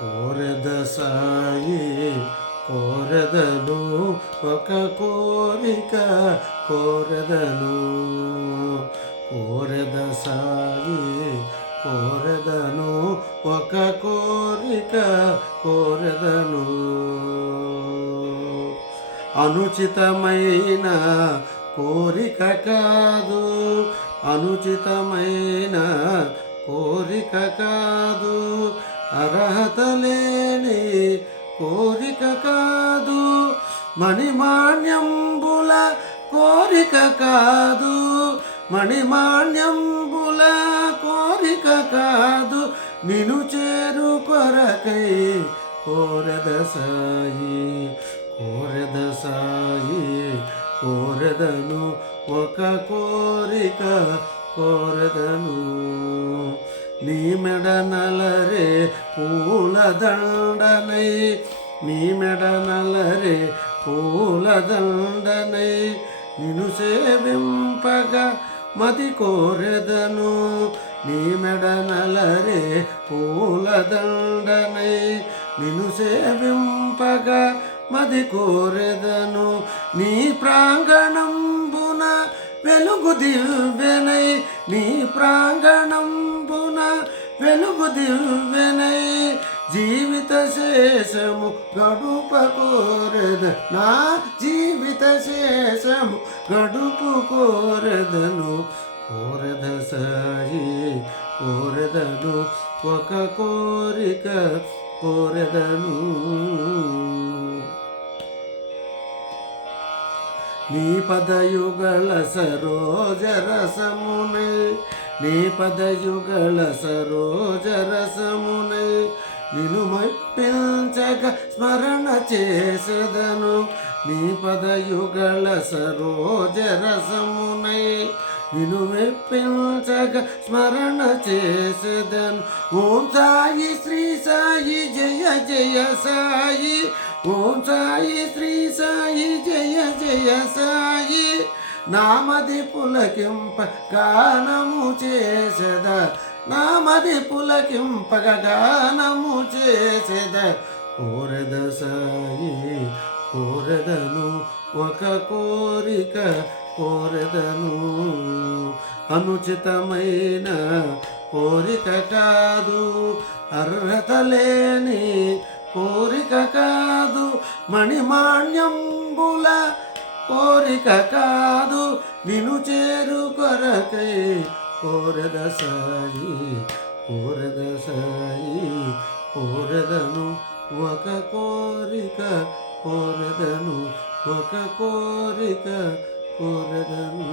కోరెద సాయి కోరదను ఒక కోరిక కోరదను. కోరెద సాయి కోరదను ఒక కోరిక కోరదను. అనుచితమైన కోరిక కాదు అనుచితమైన కోరిక కాదు మణిమాణ్యంబుల కోరిక కాదు. మణిమాణ్యంబుల కోరిక కాదు. నిను చేరు కొరకై కోరద సాయి కోరద సాయి కోరదను ఒక కోరిక కోరదను. నీ మెడ నలరే పూలదండనై నీ మెడ నలరే పూలదండనై నిను సేవింపగా మతి కోరెదను. నీ మెడనలరే పూలదండనై నిన్ను సేవింపగా మది కోరెదను. నీ ప్రాంగణంబున వెలుగు దివ్యనై నీ ప్రాంగణంబున వెలుగు దివ్యనై. జీవి జీవిత శేషము గడుప నా జీవిత శేషము గడుపు కోరదను కోరద సాయి కోరెదను ఒక కోరిక కోరదను. నీ పదయుగల సరోజ రసమునై నీ పదయుగల సరోజ రసమునై నిను మెప్పించక స్మరణ చేసెదను. నీ పదయుగల సరోజ రసమునై నిను మెప్పించక స్మరణ చేసెదను. ఓం సాయి శ్రీ సాయి జయ జయ సాయి. ఓం సాయి శ్రీ సాయి జయ జయ సాయి. నామది పులకింప గానము చేసెద. నామది పులకింపగ గానము చేసెద. కోరద సాయి కోరదను ఒక కోరిక కోరదను అనుచితమైన కోరిక కాదు. అర్హత లేని కోరిక కాదు. మణిమాణ్యంబుల కోరిక కాదు నిను చేరు కొరకై. కోరద సాయి కోరద సాయి కోరదను ఒక కోరిక కోరదను ఒక కోరిక కోరదను